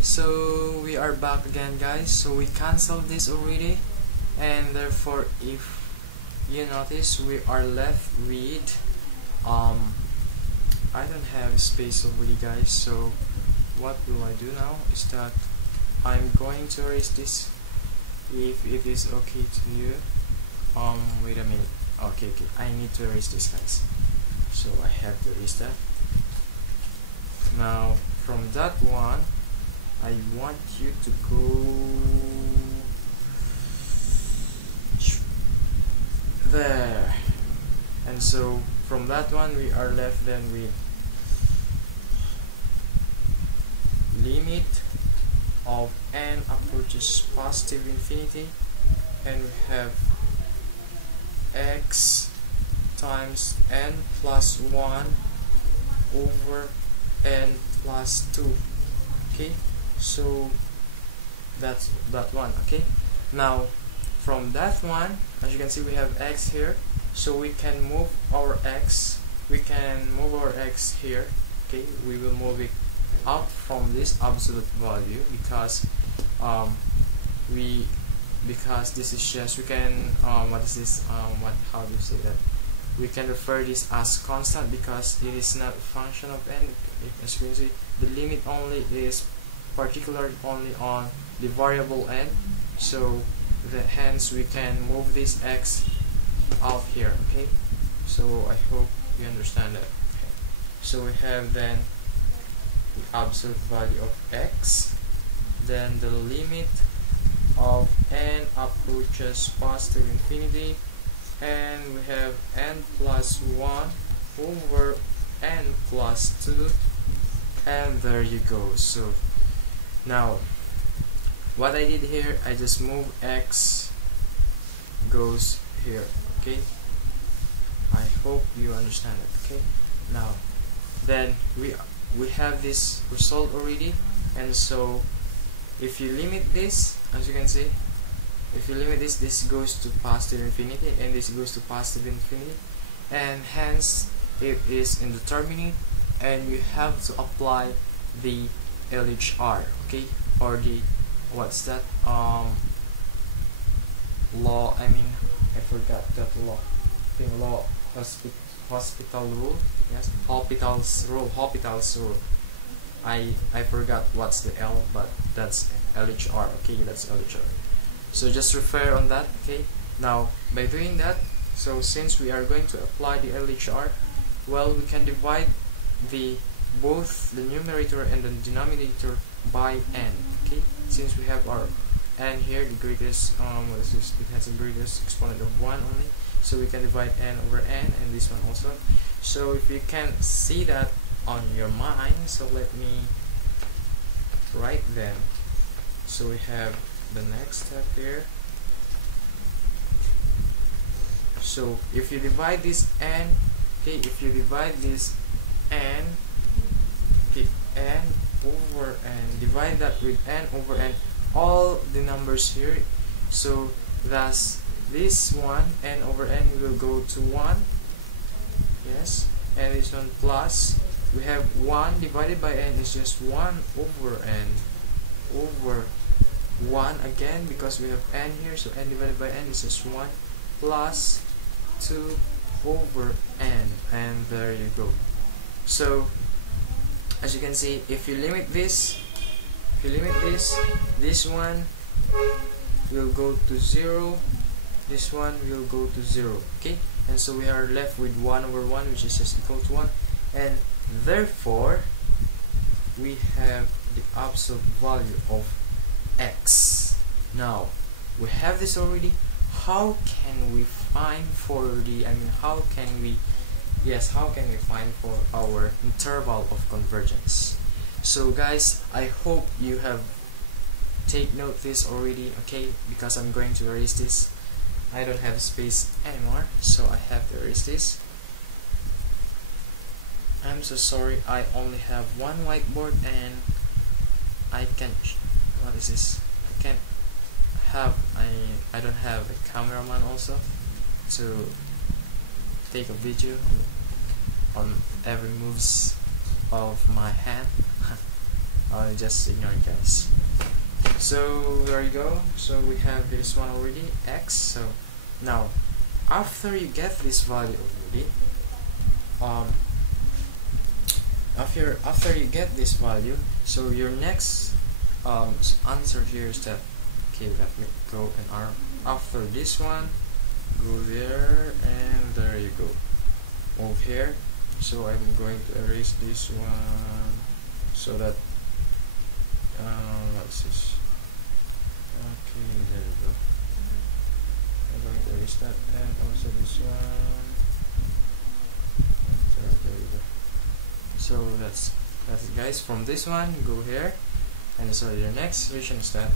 So we are back again, guys. So we canceled this already, and therefore if you notice, we are left with I don't have space already, guys. So what will I do now is that I'm going to erase this if it is okay to you. Wait a minute. Okay, I need to erase this, guys. So I have to erase that. Now from that one, I want you to go there, and so from that one we are left then with limit of n approaches positive infinity, and we have x times n plus 1 over n plus 2. Okay, so that's that one. Okay, now from that one, as you can see, we have x here, so we can move our x here. Okay, we will move it up from this absolute value because this is just, we can what is this, how do you say that, we can refer this as constant because it is not a function of n. As you can see, the limit only is particular only on the variable n, so hence we can move this x out here. Okay, so I hope you understand that. Okay, so we have then the absolute value of x, then the limit of n approaches positive infinity, and we have n plus 1 over n plus 2, and there you go. So now what I did here, I just move x goes here. Okay, I hope you understand it. Okay, now then we have this result already, and so if you limit this, as you can see, if you limit this, this goes to positive infinity and this goes to positive infinity, and hence it is indeterminate, and you have to apply the LHR, okay, or the, what's that, law, I mean, I forgot that law, I think law, hospital rule, yes, Hospital's rule, I forgot what's the L, but that's LHR. Okay, that's LHR, so just refer on that. Okay, now by doing that, so since we are going to apply the LHR, well, we can divide both the numerator and the denominator by n. Okay, since we have our n here, the greatest it has the greatest exponent of 1 only, so we can divide n over n, and this one also. So if you can see that on your mind, so let me write them. So we have the next step here. So if you divide this n, okay, if you divide this n, okay, n over n, divide that with n over n, all the numbers here, so thus this one, n over n, will go to 1, yes, and this one plus, we have 1 divided by n is just 1 over n over 1 again, because we have n here, so n divided by n is just 1 plus 2 over n, and there you go. So as you can see, if you limit this, this one will go to 0, this one will go to 0. Okay, and so we are left with 1 over 1, which is just equal to 1, and therefore we have the absolute value of x. Now we have this already. How can we find for the, how can we find for our interval of convergence? So guys, I hope you have take note this already. Okay, because I'm going to erase this. I don't have space anymore, so I have to erase this. I'm so sorry, I only have one whiteboard, and I can't, what is this, I don't have a cameraman also to take a video on every moves of my hand. just ignore it, guys. So there you go. So we have this one already, x. So now after you get this value already, after you get this value, so your next answer here is that, okay, let me go and arm after this one, go there, and there you go, move here. So I'm going to erase this one so that what's this? Okay, there you go. I'm going to erase that, and also this one. So there you go. So that's it, guys. From this one, go here, and so your next solution is that,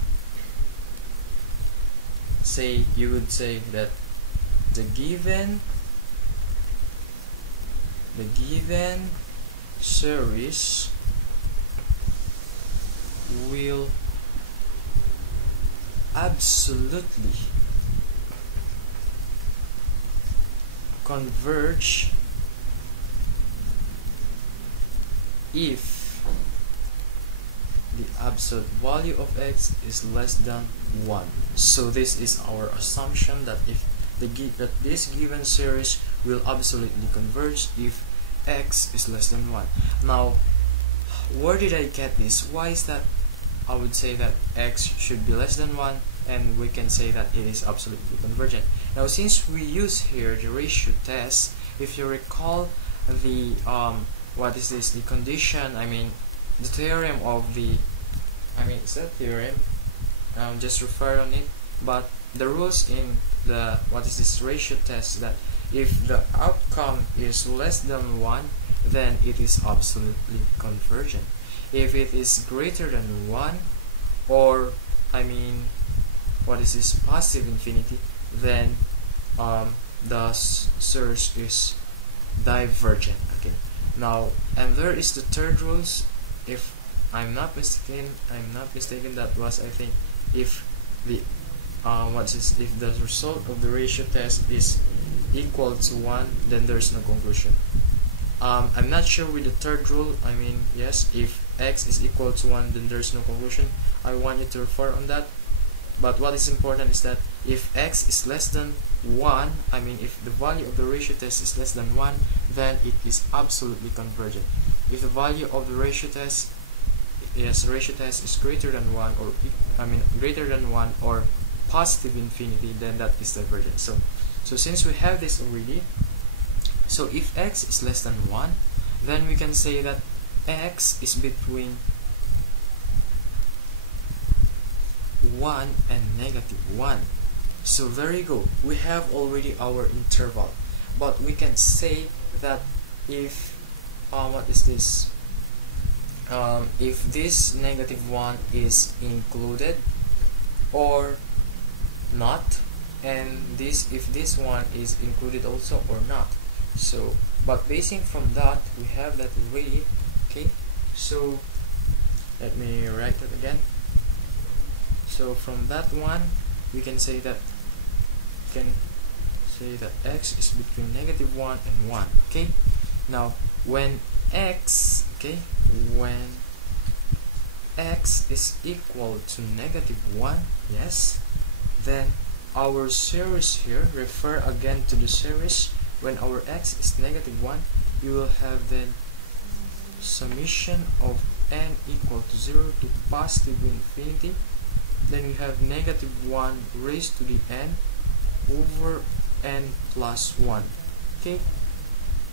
say you would say that the given series will absolutely converge if the absolute value of x is less than 1. So this is our assumption that if this given series will absolutely converge if x is less than 1. Now, where did I get this? Why is that I would say that x should be less than 1, and we can say that it is absolutely convergent? Now, since we use here the ratio test, if you recall the what is this? The condition, I mean the theorem of the, it's that theorem, just refer on it, but the rules in the what is this ratio test, that if the outcome is less than 1, then it is absolutely convergent. If it is greater than 1, or what is this, positive infinity, then the series is divergent again. Now, and there is the third rules. If I'm not mistaken, that was, I think, if the if the result of the ratio test is equal to 1, then there's no conclusion. I'm not sure with the third rule. Yes, if x is equal to 1, then there's no conclusion. I want you to refer on that. But what is important is that if x is less than 1, if the value of the ratio test is less than 1, then it is absolutely convergent. If the value of the ratio test is greater than 1, or greater than 1 or positive infinity, then that is divergent. So since we have this already, so if x is less than 1, then we can say that x is between 1 and -1. So there you go, we have already our interval. But we can say that if if this -1 is included or not, and if this one is included also or not. So but basing from that, we have that already. Okay, so let me write that again. So from that one, we can say that x is between -1 and 1. Okay, now when x is equal to -1, yes, then our series here, refer again to the series, when our x is -1, you will have then summation of n equal to 0 to positive infinity. Then we have -1 raised to the n over n plus 1. Okay,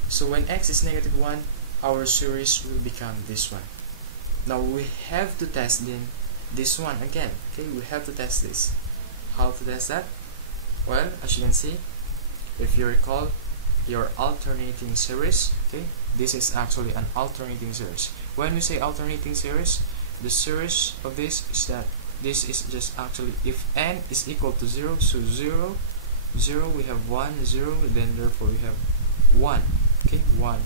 so when x is -1, our series will become this one. Now we have to test then this one again. Okay, we have to test this. How to test that? Well, as you can see, if you recall your alternating series, okay, this is actually an alternating series. When we say alternating series, the series of this is that this is just actually, if n is equal to 0, so 0, 0, we have 1, 0, then therefore we have 1. Okay, 1.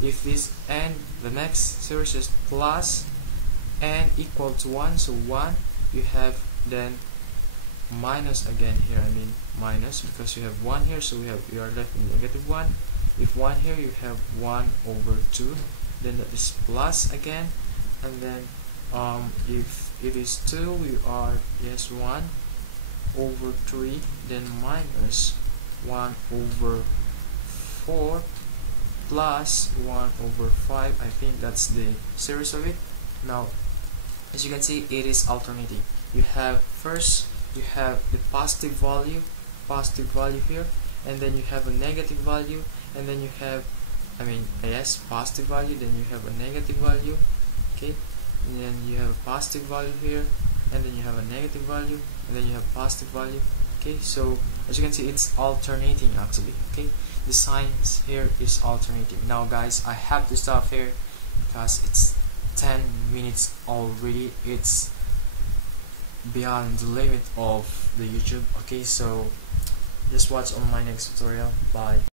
If this n, the next series is plus n equal to 1, so 1, you have then minus again here, minus, because you have 1 here, so you are left with -1. If 1 here, you have 1 over 2, then that is plus again, and then if it is 2, we are yes 1 over 3, then minus 1 over 4 plus 1 over 5. I think that's the series of it. Now as you can see, it is alternating. You have first, you have the positive value here, and then you have a negative value, and then you have, positive value, then you have a negative value, okay, and then you have a positive value here, and then you have a negative value, and then you have positive value, okay. So as you can see, it's alternating actually, okay. The signs here is alternating. Now guys, I have to stop here because it's 10 minutes already. It's beyond the limit of the YouTube, okay. So just watch on my next tutorial. Bye.